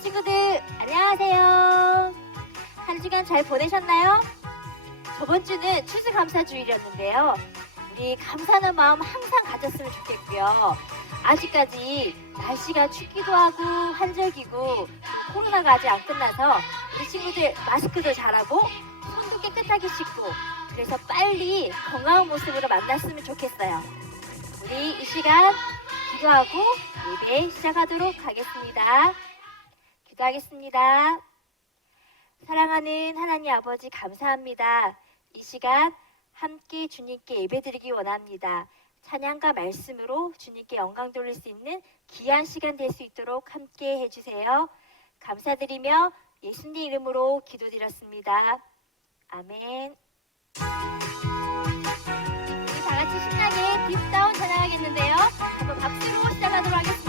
친구들 안녕하세요. 한 주간 잘 보내셨나요? 저번 주는 추수감사주일이었는데요. 우리 감사하는 마음 항상 가졌으면 좋겠고요. 아직까지 날씨가 춥기도 하고 한절기고 코로나가 아직 안 끝나서 우리 친구들 마스크도 잘하고 손도 깨끗하게 씻고 그래서 빨리 건강한 모습으로 만났으면 좋겠어요. 우리 이 시간 기도하고 예배 시작하도록 하겠습니다. 기도하겠습니다. 사랑하는 하나님 아버지 감사합니다. 이 시간 함께 주님께 예배드리기 원합니다. 찬양과 말씀으로 주님께 영광 돌릴 수 있는 귀한 시간 될 수 있도록 함께 해주세요. 감사드리며 예수님 이름으로 기도드렸습니다. 아멘. 우리 다 같이 신나게 딥다운 찬양하겠는데요. 한번 박수로 시작하도록 하겠습니다.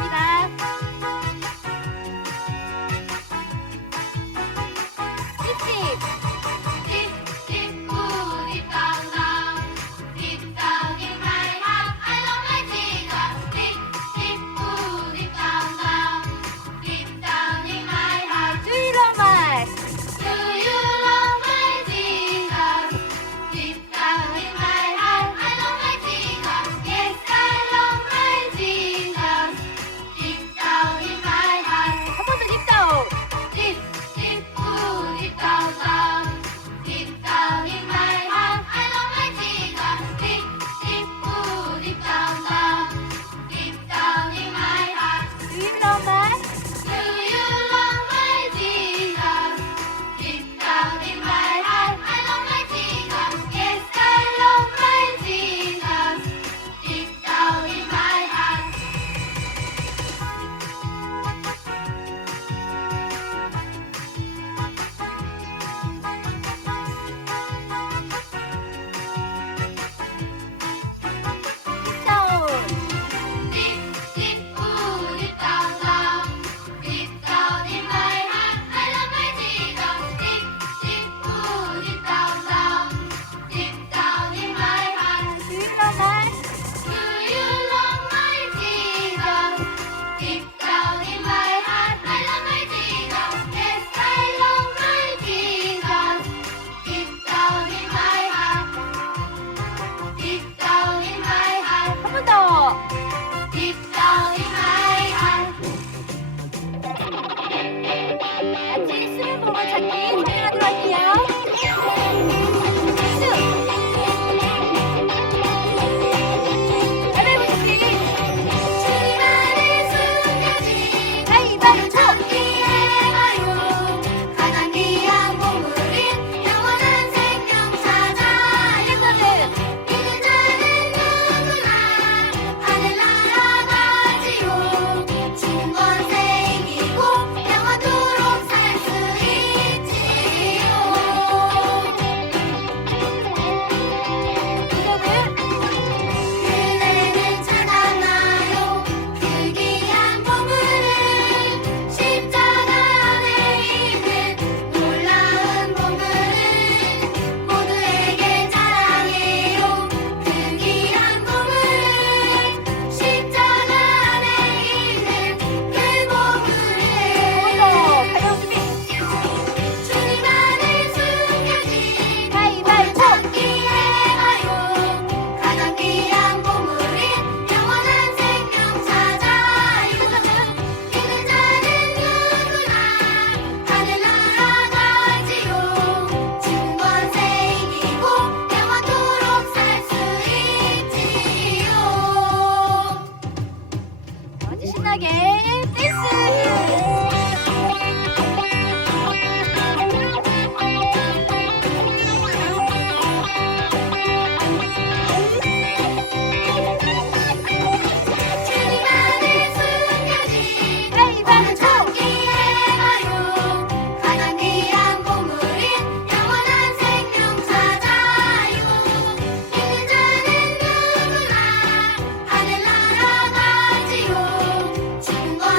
지금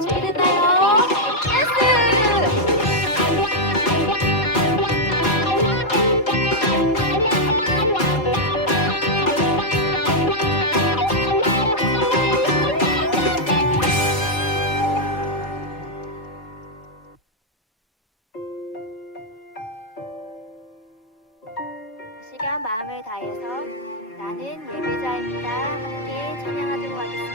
준비됐나요? 댄스! 시간 마음을 다해서 나는 예배자입니다. 함께 찬양하도록 하겠습니다.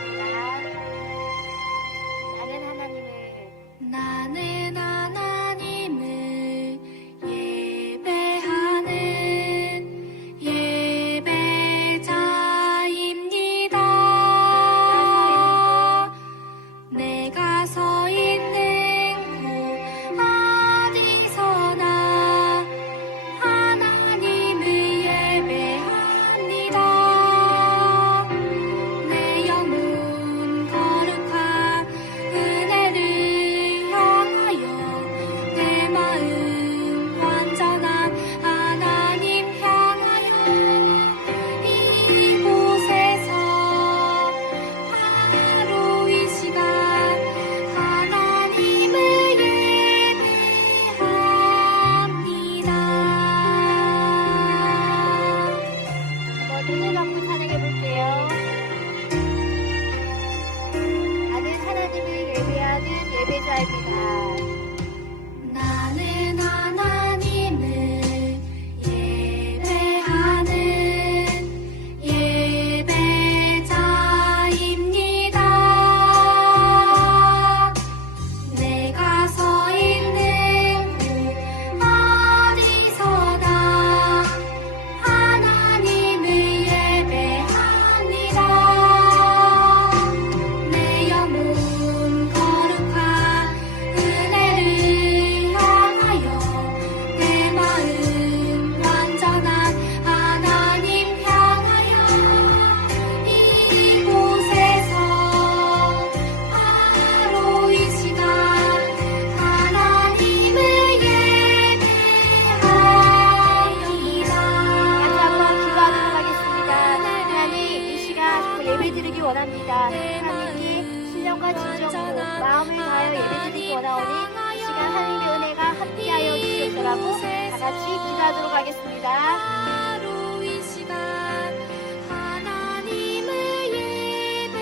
나는 하나님을 예배하는 예배자입니다. 내가 서 있는 곳 어디서나 하나님을 예배합니다. 내 영혼 거룩한 은혜를 향하여 내 마음 완전한 하나님 향하여 이곳에서 바로 이 시간 하나님을 예배합니다. 한번 눈을 감고 찬양해 볼게요. 나는 하나님을 예배하는 예배자입니다. 나는 하나님을 예배하는 예배자입니다. 내가 서 있는 곳 어디서나 하나님을 예배합니다. 내 영혼 거룩한 은혜를 향하여 내 마음 완전한 하나님 향하여 이곳에서 바로 이 시간 하나님을 예배합니다. 같이 한번 기도하도록 하겠습니다. 하나님, 이 시간 예배드리기 원합니다. 하나님께 신령과 진정으로 마음을 다하여 예배드리기 원하오니 이 시간 하나님의 은혜가 함께하여 주시옵소라고 다 같이 기도하도록 하겠습니다. 바로 이 시간 하나님을 예배합니다.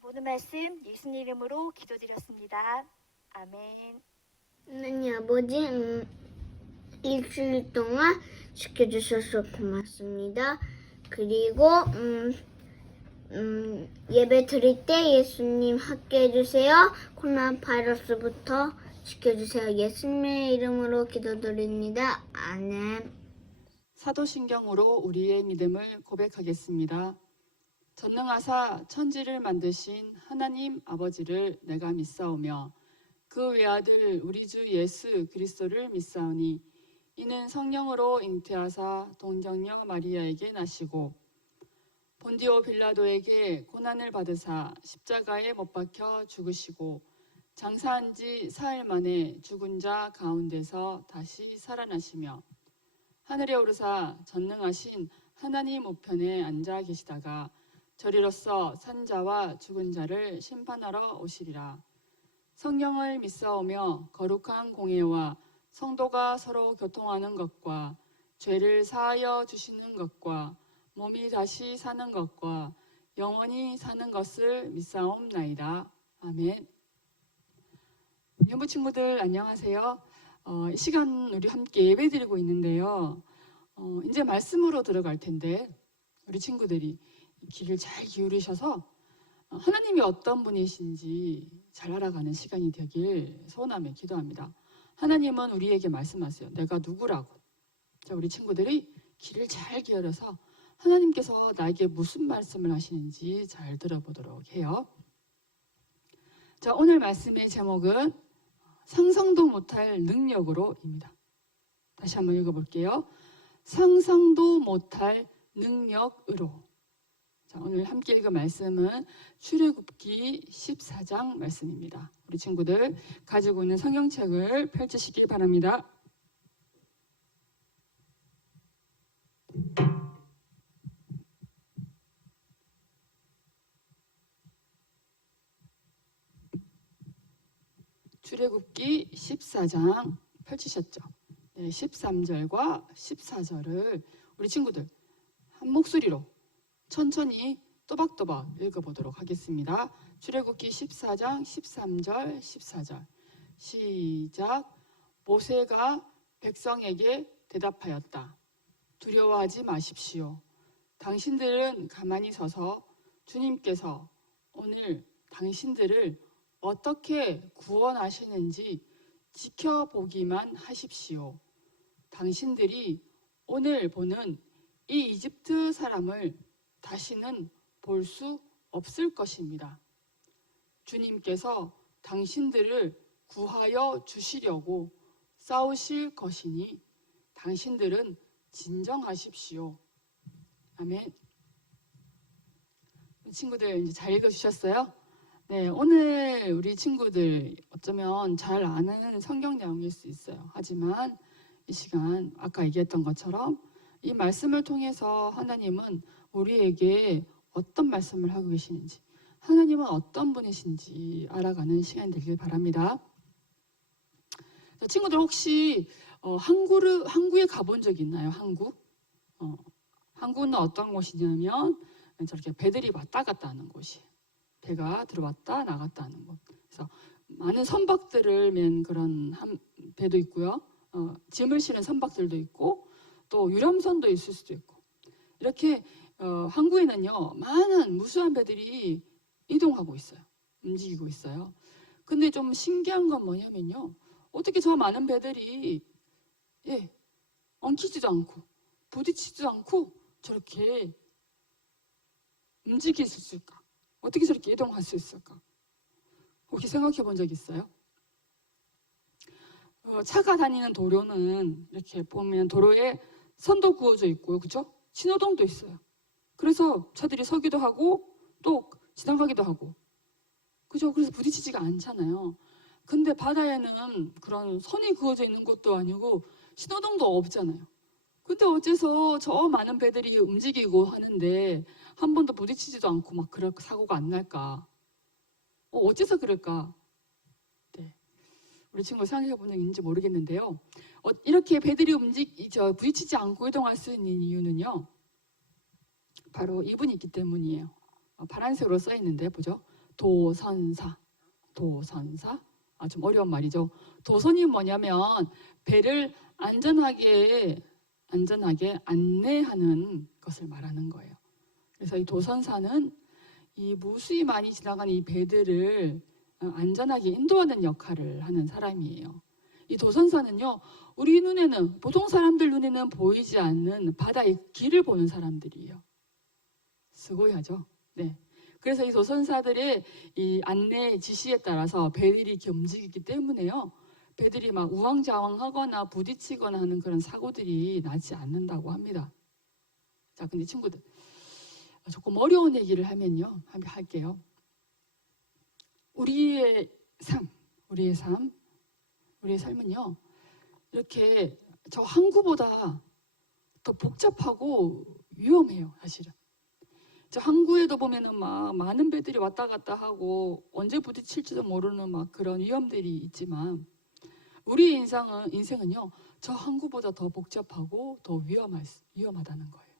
보는 말씀 예수님 이름으로 기도드렸습니다. 아멘. 하나님 아버지, 일주일 동안 지켜주셔서 고맙습니다. 그리고 예배 드릴 때 예수님 함께 해주세요. 코로나 바이러스부터 지켜주세요. 예수님의 이름으로 기도드립니다. 아멘. 사도신경으로 우리의 믿음을 고백하겠습니다. 전능하사 천지를 만드신 하나님 아버지를 내가 믿사오며 그 외아들 우리 주 예수 그리스도를 믿사오니 이는 성령으로 잉태하사 동정녀 마리아에게 나시고 본디오 빌라도에게 고난을 받으사 십자가에 못 박혀 죽으시고 장사한 지 사흘 만에 죽은 자 가운데서 다시 살아나시며 하늘에 오르사 전능하신 하나님 우편에 앉아 계시다가 저리로서 산자와 죽은 자를 심판하러 오시리라. 성령을 믿사오며 거룩한 공예와 성도가 서로 교통하는 것과 죄를 사하여 주시는 것과 몸이 다시 사는 것과 영원히 사는 것을 믿사옵나이다. 아멘. 연부 친구들 안녕하세요. 이 시간 우리 함께 예배드리고 있는데요. 이제 말씀으로 들어갈 텐데 우리 친구들이 귀를 잘 기울이셔서 하나님이 어떤 분이신지 잘 알아가는 시간이 되길 소원하며 기도합니다. 하나님은 우리에게 말씀하세요. 내가 누구라고. 자, 우리 친구들이 귀를 잘 기울여서 하나님께서 나에게 무슨 말씀을 하시는지 잘 들어보도록 해요. 자, 오늘 말씀의 제목은 상상도 못할 능력으로입니다. 다시 한번 읽어볼게요. 상상도 못할 능력으로. 자, 오늘 함께 읽은 말씀은 출애굽기 14장 말씀입니다. 우리 친구들 가지고 있는 성경책을 펼치시기 바랍니다. 출애굽기 14장 펼치셨죠? 네, 13절과 14절을 우리 친구들 한 목소리로 천천히 또박또박 읽어보도록 하겠습니다. 출애굽기 14장 13절 14절 시작. 모세가 백성에게 대답하였다. 두려워하지 마십시오. 당신들은 가만히 서서 주님께서 오늘 당신들을 어떻게 구원하시는지 지켜보기만 하십시오. 당신들이 오늘 보는 이 이집트 사람을 다시는 볼 수 없을 것입니다. 주님께서 당신들을 구하여 주시려고 싸우실 것이니 당신들은 진정하십시오. 아멘. 친구들 이제 잘 읽어주셨어요? 네, 오늘 우리 친구들 어쩌면 잘 아는 성경 내용일 수 있어요. 하지만 이 시간 아까 얘기했던 것처럼 이 말씀을 통해서 하나님은 우리에게 어떤 말씀을 하고 계시는지, 하나님은 어떤 분이신지 알아가는 시간이 되길 바랍니다. 자, 친구들 혹시 항구에 가본 적 있나요? 항구? 항구는 어떤 곳이냐면 저렇게 배들이 왔다 갔다 하는 곳이에요. 배가 들어왔다 나갔다 하는 곳. 그래서 많은 선박들을 맨 그런 배도 있고요. 짐을 실은 선박들도 있고 또 유람선도 있을 수도 있고 이렇게 항구에는요 많은 무수한 배들이 이동하고 있어요. 움직이고 있어요. 근데 좀 신기한 건 뭐냐면요. 어떻게 저 많은 배들이 엉키지도 않고 부딪히지도 않고 저렇게 움직일 수 있을까? 어떻게 저렇게 이동할 수 있을까? 혹시 생각해 본 적 있어요? 차가 다니는 도로는 이렇게 보면 도로에 선도 그어져 있고요. 그죠? 신호등도 있어요. 그래서 차들이 서기도 하고 또 지나가기도 하고 그죠? 그래서 부딪히지가 않잖아요. 근데 바다에는 그런 선이 그어져 있는 것도 아니고 신호등도 없잖아요. 근데 어째서 저 많은 배들이 움직이고 하는데 한 번도 부딪히지도 않고 막 그럴 사고가 안 날까? 어째서 그럴까? 네, 우리 친구 생각해 본 적 있는지 모르겠는데요. 이렇게 배들이 부딪히지 않고 이동할 수 있는 이유는요. 바로 이분이 있기 때문이에요. 파란색으로 써 있는데 보죠. 도선사. 좀 어려운 말이죠. 도선이 뭐냐면 배를 안전하게 안내하는 것을 말하는 거예요. 그래서 이 도선사는 이 무수히 많이 지나가는 이 배들을 안전하게 인도하는 역할을 하는 사람이에요. 이 도선사는요, 우리 눈에는 보통 사람들 눈에는 보이지 않는 바다의 길을 보는 사람들이에요. 스고이하죠. 네. 그래서 이 도선사들의 이 안내 지시에 따라서 배들이 이렇게 움직이기 때문에요. 배들이 막 우왕좌왕하거나 부딪히거나 하는 그런 사고들이 나지 않는다고 합니다. 자, 근데 친구들 조금 어려운 얘기를 하면요, 할게요. 우리의 삶은요, 이렇게 저 항구보다 더 복잡하고 위험해요, 사실은. 저 항구에도 보면은 막 많은 배들이 왔다 갔다 하고 언제 부딪힐지도 모르는 막 그런 위험들이 있지만 우리의 인생은요, 저 항구보다 더 복잡하고 더 위험하다는 거예요.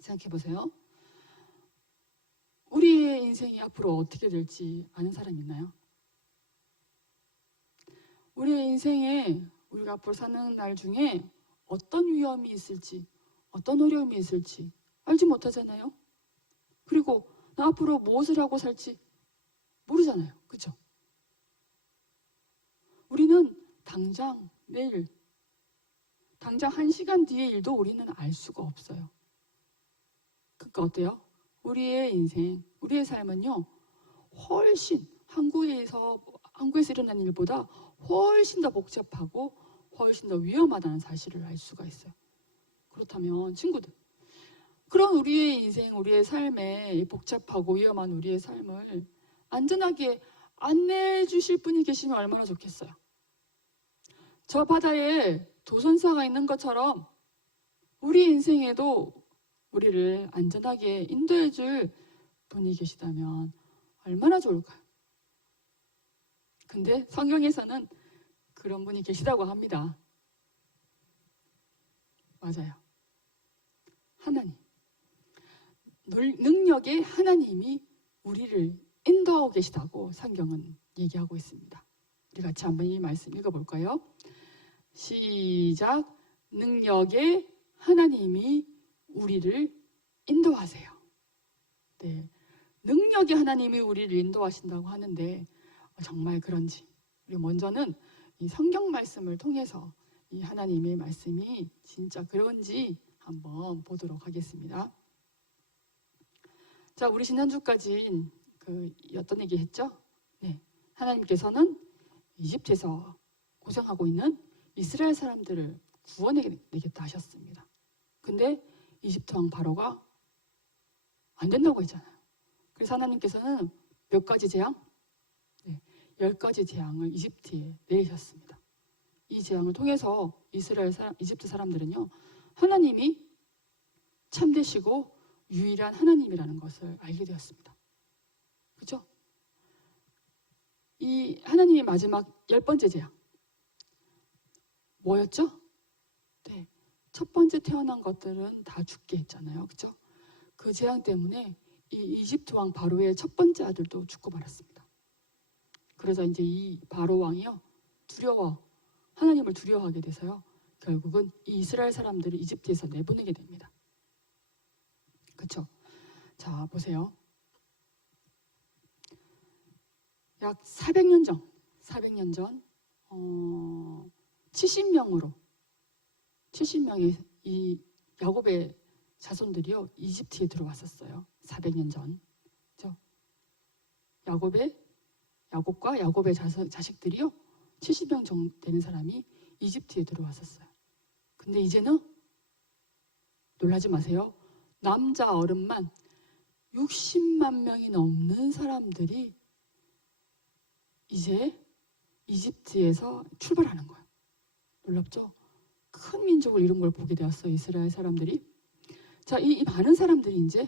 생각해 보세요. 우리의 인생이 앞으로 어떻게 될지 아는 사람 있나요? 우리의 인생에 우리가 앞으로 사는 날 중에 어떤 위험이 있을지, 어떤 어려움이 있을지 알지 못하잖아요. 그리고 나 앞으로 무엇을 하고 살지 모르잖아요. 그렇죠? 우리는 내일, 당장 1시간 뒤의 일도 우리는 알 수가 없어요. 그러니까 어때요? 우리의 인생, 우리의 삶은요, 훨씬 항구에서 일어나는 일보다 훨씬 더 복잡하고 훨씬 더 위험하다는 사실을 알 수가 있어요. 그렇다면 친구들, 그런 우리의 인생, 우리의 삶에 이 복잡하고 위험한 우리의 삶을 안전하게 안내해 주실 분이 계시면 얼마나 좋겠어요. 저 바다에 도선사가 있는 것처럼 우리 인생에도 우리를 안전하게 인도해 줄 분이 계시다면 얼마나 좋을까요? 근데 성경에서는 그런 분이 계시다고 합니다. 맞아요. 하나님. 능력의 하나님이 우리를 인도하고 계시다고 성경은 얘기하고 있습니다. 우리 같이 한번 이 말씀 읽어볼까요? 시작. 능력의 하나님이 우리를 인도하세요. 네, 능력의 하나님이 우리를 인도하신다고 하는데 정말 그런지 우리 먼저는 이 성경 말씀을 통해서 이 하나님의 말씀이 진짜 그런지 한번 보도록 하겠습니다. 자, 우리 지난주까지 어떤 얘기 했죠? 네, 하나님께서는 이집트에서 고생하고 있는 이스라엘 사람들을 구원해내겠다 하셨습니다. 근데 이집트 왕 바로가 안 된다고 했잖아요. 그래서 하나님께서는 몇 가지 재앙? 네, 10가지 재앙을 이집트에 내리셨습니다. 이 재앙을 통해서 이집트 사람들은요, 하나님이 참되시고 유일한 하나님이라는 것을 알게 되었습니다. 그렇죠? 이 하나님의 마지막 10번째 재앙 뭐였죠? 네, 첫 번째 태어난 것들은 다 죽게 했잖아요. 그렇죠? 그 재앙 때문에 이 이집트 왕 바로의 첫 번째 아들도 죽고 말았습니다. 그래서 이제 이 바로 왕이요, 하나님을 두려워하게 돼서요, 결국은 이 이스라엘 사람들을 이집트에서 내보내게 됩니다. 그렇죠? 자, 보세요. 약 400년 전 70명의 이 야곱의 자손들이요, 이집트에 들어왔었어요. 400년 전. 그렇죠? 야곱과 야곱의 자식들이요, 70명 정도 되는 사람이 이집트에 들어왔었어요. 근데 이제는 놀라지 마세요. 남자 어른만 60만 명이 넘는 사람들이 이제 이집트에서 출발하는 거예요. 놀랍죠? 큰 민족을 이룬 걸 보게 되었어요, 이스라엘 사람들이. 자, 이 많은 사람들이 이제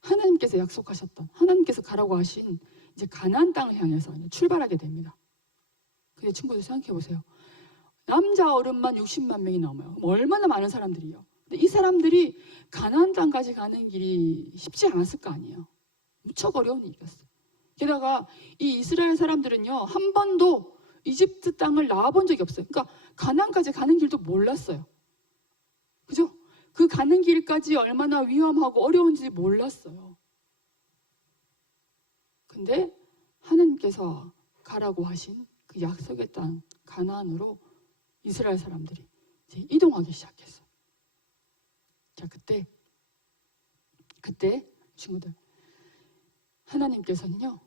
하나님께서 약속하셨던, 하나님께서 가라고 하신 이제 가나안 땅을 향해서 출발하게 됩니다. 근데 친구들 생각해 보세요. 남자 어른만 60만 명이 넘어요. 얼마나 많은 사람들이요. 근데 이 사람들이 가나안 땅까지 가는 길이 쉽지 않았을 거 아니에요. 무척 어려운 일이었어요. 게다가 이 이스라엘 사람들은요, 한 번도 이집트 땅을 나와본 적이 없어요. 그러니까 가나안까지 가는 길도 몰랐어요. 그죠? 그 가는 길까지 얼마나 위험하고 어려운지 몰랐어요. 근데 하나님께서 가라고 하신 그 약속의 땅 가나안으로 이스라엘 사람들이 이제 이동하기 시작했어요. 자, 그때 친구들, 하나님께서는요,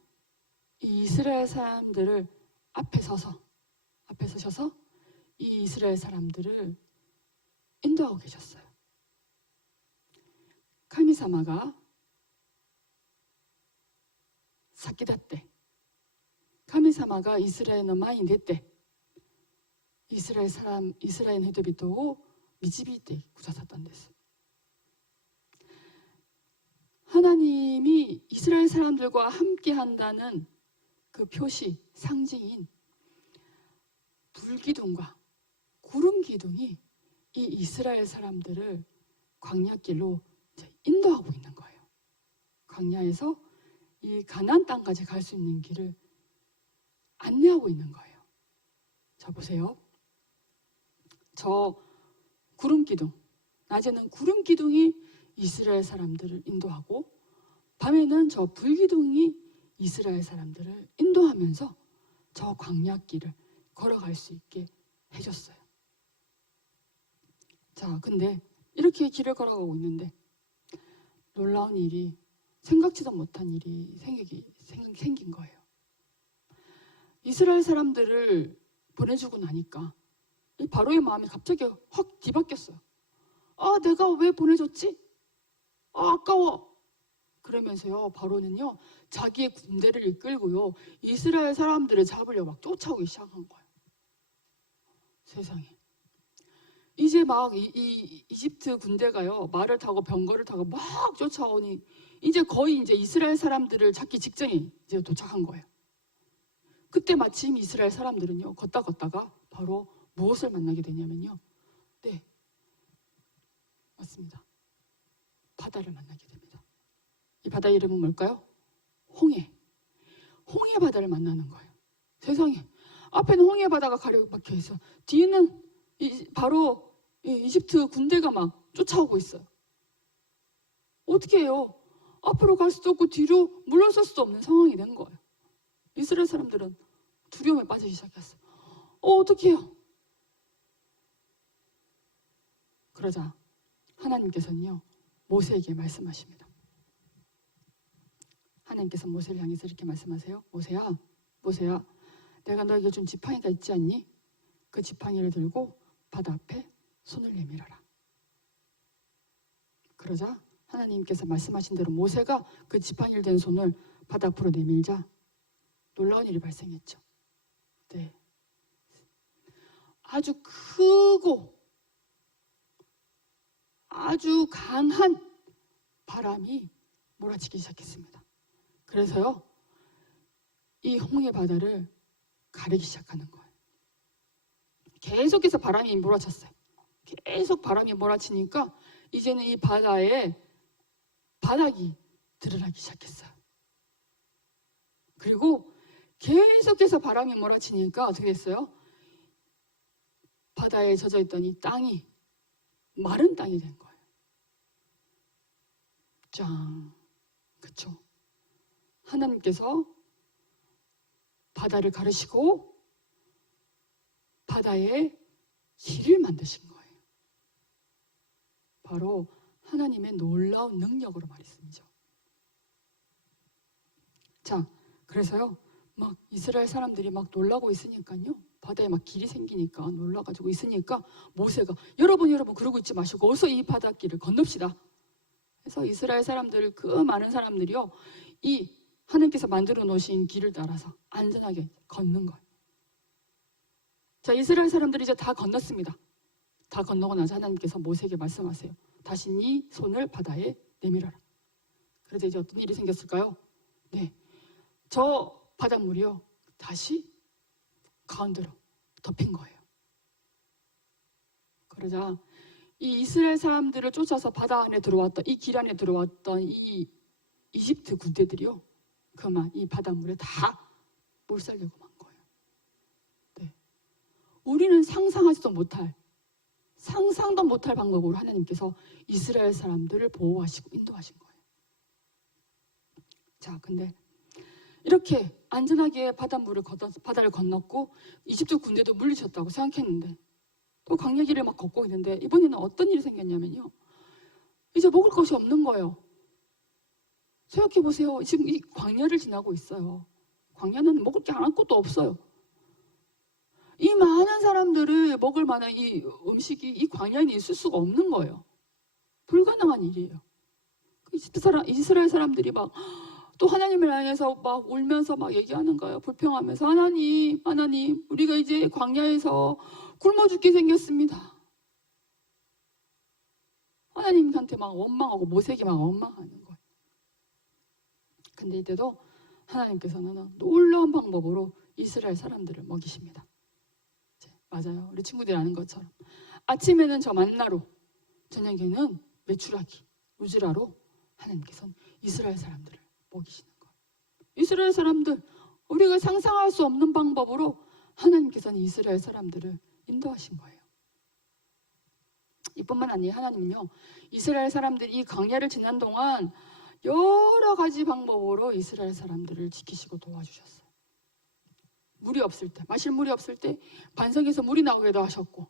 이 이스라엘 사람들을 앞에 서셔서 이 이스라엘 사람들을 인도하고 계셨어요. 카미사마가 사키다때, 카미사마가 이스라엘の前に出てイスラエルの人々を導いてくださったんです。 하나님이 이스라엘 사람들과 함께 한다는 그 표시, 상징인 불기둥과 구름 기둥이 이 이스라엘 사람들을 광야길로 인도하고 있는 거예요. 광야에서 이 가나안 땅까지 갈 수 있는 길을 안내하고 있는 거예요. 자, 보세요. 저 구름 기둥, 낮에는 구름 기둥이 이스라엘 사람들을 인도하고, 밤에는 저 불기둥이 이스라엘 사람들을 인도하면서 저 광야길을 걸어갈 수 있게 해줬어요. 자, 근데 이렇게 길을 걸어가고 있는데 놀라운 일이, 생각지도 못한 일이 생긴 거예요. 이스라엘 사람들을 보내주고 나니까 이 바로의 마음이 갑자기 확 뒤바뀌었어요. 아, 내가 왜 보내줬지? 아까워. 그러면서요, 바로는요, 자기의 군대를 이끌고요, 이스라엘 사람들을 잡으려고 막 쫓아오기 시작한 거예요. 세상에. 이제 막 이집트 군대가요, 말을 타고 병거를 타고 막 쫓아오니 이제 거의 이제 이스라엘 사람들을 잡기 직전에 이제 도착한 거예요. 그때 마침 이스라엘 사람들은요, 걷다가 바로 무엇을 만나게 되냐면요, 네, 맞습니다. 바다를 만나게 됩니다. 이 바다 이름은 뭘까요? 홍해. 홍해 바다를 만나는 거예요. 세상에. 앞에는 홍해 바다가 가려 박혀 있어. 뒤에는 바로 이집트 군대가 막 쫓아오고 있어요. 어떻게 해요? 앞으로 갈 수도 없고 뒤로 물러설 수도 없는 상황이 된 거예요. 이스라엘 사람들은 두려움에 빠지기 시작했어요. 어떻게 해요? 그러자 하나님께서는요, 모세에게 말씀하십니다. 하나님께서 모세를 향해서 이렇게 말씀하세요. 모세야, 내가 너에게 준 지팡이가 있지 않니? 그 지팡이를 들고 바다 앞에 손을 내밀어라. 그러자 하나님께서 말씀하신 대로 모세가 그 지팡이를 든 손을 바다 앞으로 내밀자 놀라운 일이 발생했죠. 네, 아주 크고 아주 강한 바람이 몰아치기 시작했습니다. 그래서요, 이 홍해 바다를 가리기 시작하는 거예요. 계속해서 바람이 몰아쳤어요. 계속 바람이 몰아치니까 이제는 이 바다에 바닥이 드러나기 시작했어요. 그리고 계속해서 바람이 몰아치니까 어떻게 됐어요? 바다에 젖어있던 이 땅이 마른 땅이 된 거예요. 짱, 그쵸? 하나님께서 바다를 가르시고 바다에 길을 만드신 거예요. 바로 하나님의 놀라운 능력으로 말씀이죠. 자, 그래서요, 막 이스라엘 사람들이 막 놀라고 있으니까요, 바다에 막 길이 생기니까 놀라가지고 있으니까 모세가 여러분 그러고 있지 마시고 어서 이 바닷길을 건넙시다. 그래서 이스라엘 사람들, 그 많은 사람들이요, 이 하나님께서 만들어 놓으신 길을 따라서 안전하게 걷는 거예요. 자, 이스라엘 사람들이 이제 다 건넜습니다. 다 건너고 나서 하나님께서 모세에게 말씀하세요. 다시 네 손을 바다에 내밀어라. 그래서 이제 어떤 일이 생겼을까요? 네, 저 바닷물이요, 다시 가운데로 덮인 거예요. 그러자 이 이스라엘 사람들을 쫓아서 바다 안에 들어왔던, 이 길 안에 들어왔던 이 이집트 군대들이요, 그만 이 바닷물에 다 몰살되고 만 거예요. 네, 우리는 상상도 못할 방법으로 하나님께서 이스라엘 사람들을 보호하시고 인도하신 거예요. 자, 근데 이렇게 안전하게 바다를 건넜고 이집트 군대도 물리쳤다고 생각했는데 또 광야길을 막 걷고 있는데 이번에는 어떤 일이 생겼냐면요, 이제 먹을 것이 없는 거예요. 생각해 보세요. 지금 이 광야를 지나고 있어요. 광야는 먹을 게 아무것도 없어요. 이 많은 사람들을 먹을 만한 이 음식이 이 광야에 있을 수가 없는 거예요. 불가능한 일이에요. 이스라엘 사람들이 막 또 하나님을 향해서 막 울면서 막 얘기하는 거예요. 불평하면서 하나님, 우리가 이제 광야에서 굶어 죽게 생겼습니다. 하나님한테 막 원망하고 모세에게 막 원망하는 거예요. 근데 이때도 하나님께서는 놀라운 방법으로 이스라엘 사람들을 먹이십니다. 맞아요. 우리 친구들이 아는 것처럼 아침에는 저 만나로, 저녁에는 메추라기, 우즈라로 하나님께서는 이스라엘 사람들을 먹이시는 거예요. 이스라엘 사람들, 우리가 상상할 수 없는 방법으로 하나님께서는 이스라엘 사람들을 인도하신 거예요. 이뿐만 아니에요. 하나님은요, 이스라엘 사람들이 이 광야를 지난 동안 여러 가지 방법으로 이스라엘 사람들을 지키시고 도와주셨어요. 물이 없을 때, 마실 물이 없을 때 반석에서 물이 나오기도 하셨고,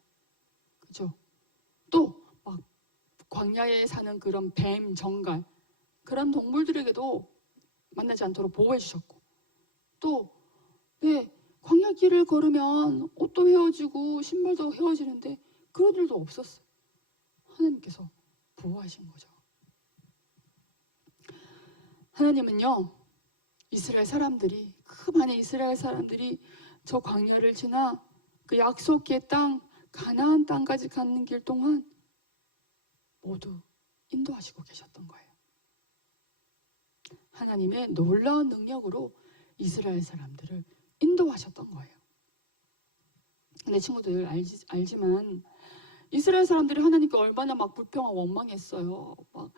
그렇죠? 또 막 광야에 사는 그런 뱀, 정갈, 그런 동물들에게도 만나지 않도록 보호해 주셨고, 또 광야길을 걸으면 옷도 헤어지고 신발도 헤어지는데 그런 일도 없었어요. 하나님께서 보호하신 거죠. 하나님은요, 그 많은 이스라엘 사람들이 저 광야를 지나 그 약속의 땅, 가나안 땅까지 가는 길 동안 모두 인도하시고 계셨던 거예요. 하나님의 놀라운 능력으로 이스라엘 사람들을 인도하셨던 거예요. 근데 친구들 알지만 이스라엘 사람들이 하나님께 얼마나 막 불평하고 원망했어요. 막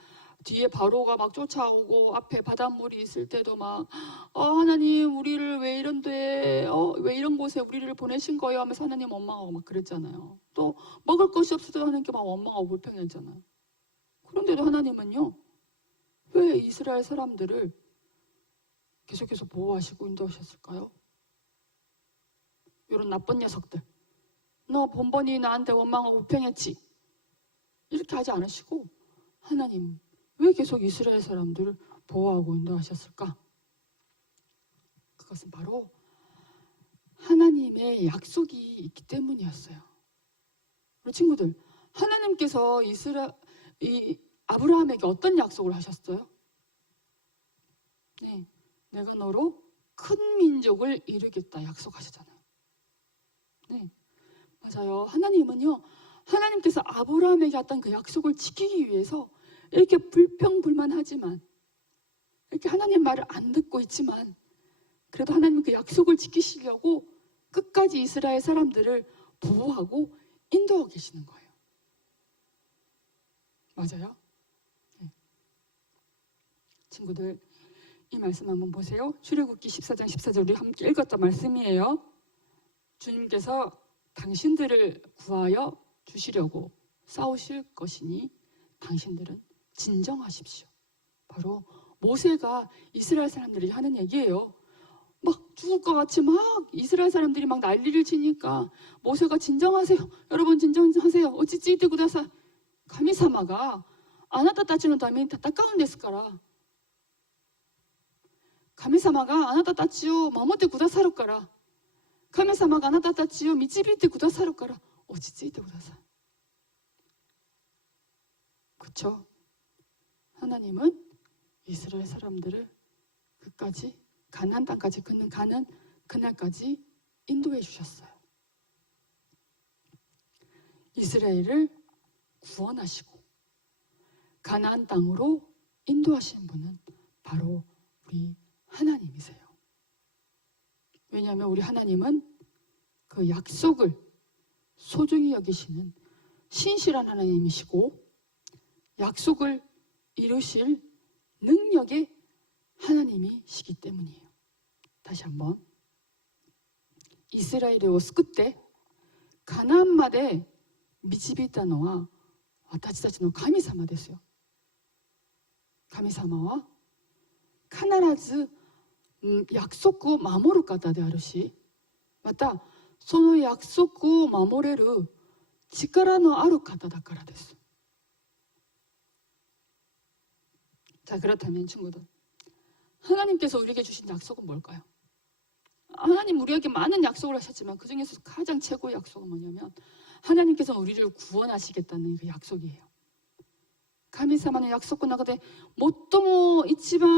뒤에 바로가 막 쫓아오고 앞에 바닷물이 있을 때도 막 하나님 우리를 왜 이런데 왜 이런 곳에 우리를 보내신 거예요 하면서 하나님 원망하고 막 그랬잖아요. 또 먹을 것이 없을 때도 하나님께 막 원망하고 불평했잖아요. 그런데도 하나님은요, 왜 이스라엘 사람들을 계속해서 보호하시고 인도하셨을까요? 이런 나쁜 녀석들, 너 번번이 나한테 원망하고 불평했지, 이렇게 하지 않으시고 하나님 왜 계속 이스라엘 사람들을 보호하고 인도하셨을까? 그것은 바로 하나님의 약속이 있기 때문이었어요. 우리 친구들, 하나님께서 아브라함에게 어떤 약속을 하셨어요? 네, 내가 너로 큰 민족을 이루겠다 약속하셨잖아요. 네, 맞아요. 하나님은요, 하나님께서 아브라함에게 했던 그 약속을 지키기 위해서 이렇게 불평불만하지만, 이렇게 하나님 말을 안 듣고 있지만, 그래도 하나님 그 약속을 지키시려고 끝까지 이스라엘 사람들을 보호하고 인도하고 계시는 거예요. 맞아요? 네. 친구들, 이 말씀 한번 보세요. 출애굽기 14장 14절 우리 함께 읽었던 말씀이에요. 주님께서 당신들을 구하여 주시려고 싸우실 것이니 당신들은 진정하십시오. 바로 모세가 이스라엘 사람들이 하는 얘기예요. 막 죽을 것 같이 막 이스라엘 사람들이 막 난리를 치니까 모세가 진정하세요. 여러분 진정하세요. 어찌찌 이때 구다사 가미사마가 아나타 따치노 다음에 다따까운 데스까라. 가미사마가 아나타 따치요 마모테 구다사로 까라. 가미사마가 아나타 따치요 미치비테 구다사로 까라. 어찌찌 이때 구다사. 그쵸? 하나님은 이스라엘 사람들을 끝까지 가나안 땅까지 가는 그날까지 인도해 주셨어요. 이스라엘을 구원하시고 가나안 땅으로 인도하신 분은 바로 우리 하나님이세요. 왜냐하면 우리 하나님은 그 약속을 소중히 여기시는 신실한 하나님이시고 약속을 이루실 능력의 하나님이시기 때문이에요. 다시 한번, 이스라엘의 오스쿠때 가나안まで 導いたのは私たちの神様ですよ。神様は必ず約束を守る方であるし、またその約束を守れる力のある方だからです。 자, 그렇다면 친구들, 하나님께서 우리에게 주신 약속은 뭘까요? 하나님 우리에게 많은 약속을 하셨지만 그 중에서 가장 최고의 약속은 뭐냐면 하나님께서 우리를 구원하시겠다는 그 약속이에요. 神様の約束の中で最も一番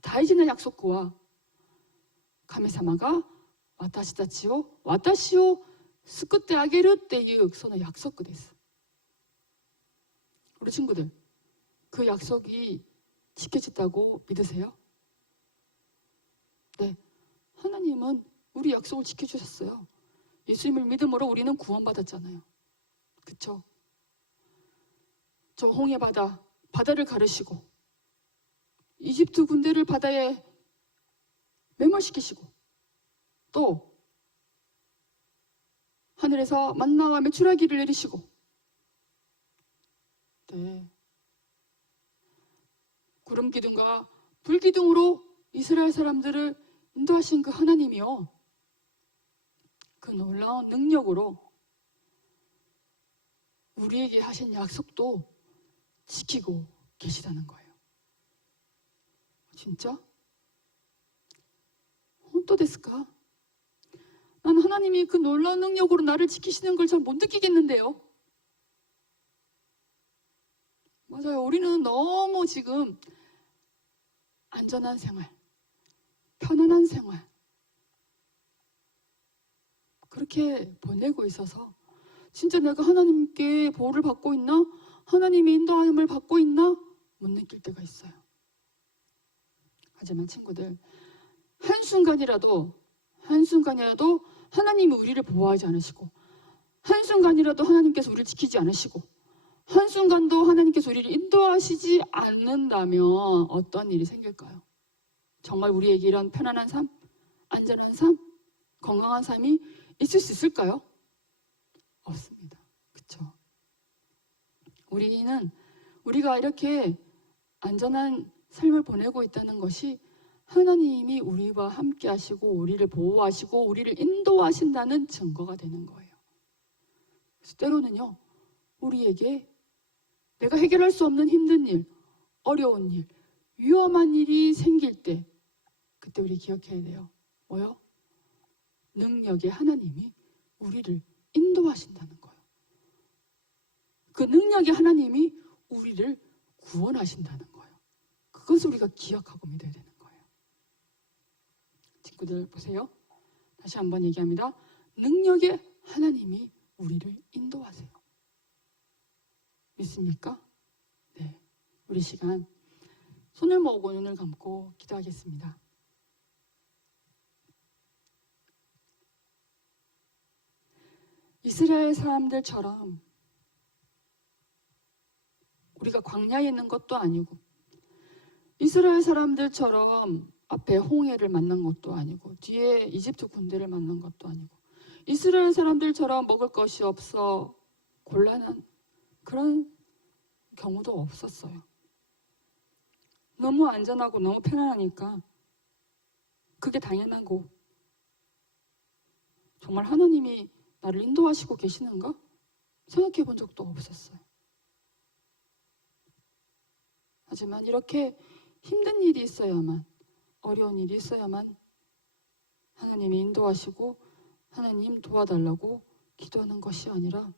大事な約束は神様が私を救ってあげるっていうその約束です。 우리 친구들, 그 약속이 지켜졌다고 믿으세요? 네, 하나님은 우리 약속을 지켜주셨어요. 예수님을 믿음으로 우리는 구원받았잖아요. 그쵸? 저 홍해 바다를 가르시고 이집트 군대를 바다에 매몰시키시고 또 하늘에서 만나와 메추라기를 내리시고, 네, 구름 기둥과 불 기둥으로 이스라엘 사람들을 인도하신 그 하나님이요, 그 놀라운 능력으로 우리에게 하신 약속도 지키고 계시다는 거예요. 진짜? 本当ですか? 난 하나님이 그 놀라운 능력으로 나를 지키시는 걸 잘 못 느끼겠는데요. 맞아요. 우리는 너무 지금 안전한 생활, 편안한 생활 그렇게 보내고 있어서 진짜 내가 하나님께 보호를 받고 있나? 하나님의 인도함을 받고 있나? 못 느낄 때가 있어요. 하지만 친구들, 한순간이라도 하나님이 우리를 보호하지 않으시고, 한순간이라도 하나님께서 우리를 지키지 않으시고, 한순간도 하나님께서 우리를 인도하시지 않는다면 어떤 일이 생길까요? 정말 우리에게 이런 편안한 삶, 안전한 삶, 건강한 삶이 있을 수 있을까요? 없습니다. 그렇죠? 우리가 이렇게 안전한 삶을 보내고 있다는 것이 하나님이 우리와 함께 하시고 우리를 보호하시고 우리를 인도하신다는 증거가 되는 거예요. 그래서 때로는요, 우리에게 내가 해결할 수 없는 힘든 일, 어려운 일, 위험한 일이 생길 때 그때 우리 기억해야 돼요. 뭐요? 능력의 하나님이 우리를 인도하신다는 거예요. 그 능력의 하나님이 우리를 구원하신다는 거예요. 그것을 우리가 기억하고 믿어야 되는 거예요. 친구들 보세요. 다시 한번 얘기합니다. 능력의 하나님이 우리를 인도하세요. 믿습니까? 네. 우리 시간 손을 모으고 눈을 감고 기도하겠습니다. 이스라엘 사람들처럼 우리가 광야에 있는 것도 아니고, 이스라엘 사람들처럼 앞에 홍해를 만난 것도 아니고, 뒤에 이집트 군대를 만난 것도 아니고, 이스라엘 사람들처럼 먹을 것이 없어 곤란한 그런 경우도 없었어요. 너무 안전하고 너무 편안하니까 그게 당연하고, 정말 하나님이 나를 인도하시고 계시는가? 생각해 본 적도 없었어요. 하지만 이렇게 힘든 일이 있어야만, 어려운 일이 있어야만 하나님이 인도하시고 하나님 도와달라고 기도하는 것이 아니라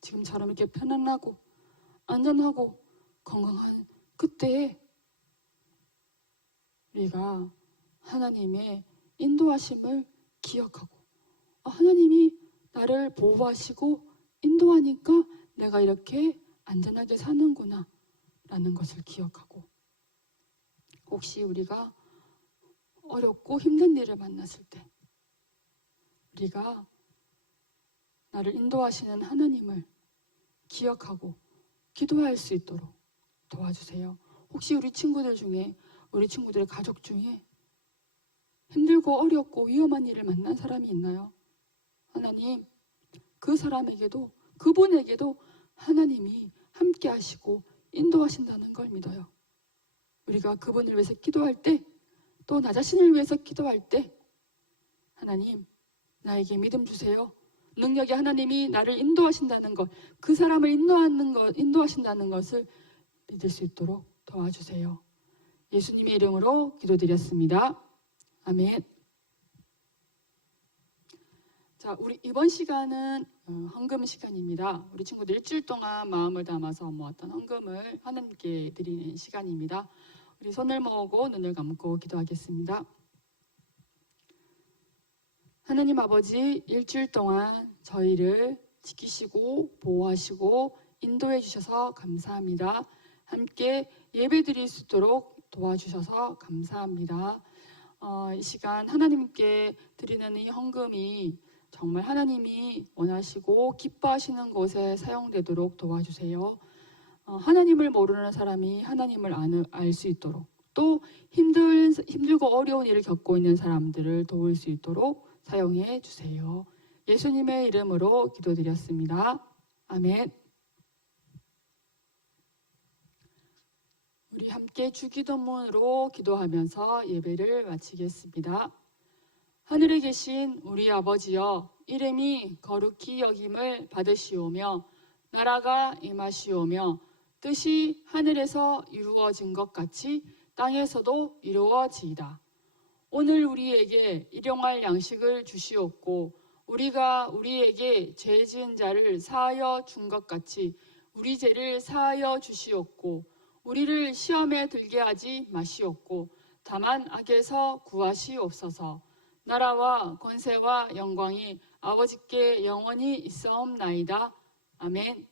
지금처럼 이렇게 편안하고 안전하고 건강한 그때에 우리가 하나님의 인도하심을 기억하고, 하나님이 나를 보호하시고 인도하니까 내가 이렇게 안전하게 사는구나 라는 것을 기억하고, 혹시 우리가 어렵고 힘든 일을 만났을 때 우리가 나를 인도하시는 하나님을 기억하고 기도할 수 있도록 도와주세요. 혹시 우리 친구들의 가족 중에 힘들고 어렵고 위험한 일을 만난 사람이 있나요? 하나님, 그 사람에게도, 그분에게도 하나님이 함께 하시고 인도하신다는 걸 믿어요. 우리가 그분을 위해서 기도할 때, 또 나 자신을 위해서 기도할 때, 하나님, 나에게 믿음 주세요. 능력의 하나님이 나를 인도하신다는 것, 그 사람을 인도하신다는 것을 믿을 수 있도록 도와주세요. 예수님의 이름으로 기도드렸습니다. 아멘. 자, 우리 이번 시간은 헌금 시간입니다. 우리 친구들 일주일 동안 마음을 담아서 모았던 헌금을 하나님께 드리는 시간입니다. 우리 손을 모으고 눈을 감고 기도하겠습니다. 하나님 아버지, 일주일 동안 저희를 지키시고 보호하시고 인도해 주셔서 감사합니다. 함께 예배 드릴 수 있도록 도와주셔서 감사합니다. 이 시간 하나님께 드리는 이 헌금이 정말 하나님이 원하시고 기뻐하시는 곳에 사용되도록 도와주세요. 하나님을 모르는 사람이 하나님을 알 수 있도록, 또 힘들고 어려운 일을 겪고 있는 사람들을 도울 수 있도록 사용해 주세요. 예수님의 이름으로 기도드렸습니다. 아멘. 우리 함께 주기도문으로 기도하면서 예배를 마치겠습니다. 하늘에 계신 우리 아버지여, 이름이 거룩히 여김을 받으시오며 나라가 임하시오며 뜻이 하늘에서 이루어진 것 같이 땅에서도 이루어지이다. 오늘 우리에게 일용할 양식을 주시옵고 우리가 우리에게 죄 지은 자를 사하여 준 것 같이 우리 죄를 사하여 주시옵고 우리를 시험에 들게 하지 마시옵고 다만 악에서 구하시옵소서. 나라와 권세와 영광이 아버지께 영원히 있사옵나이다. 아멘.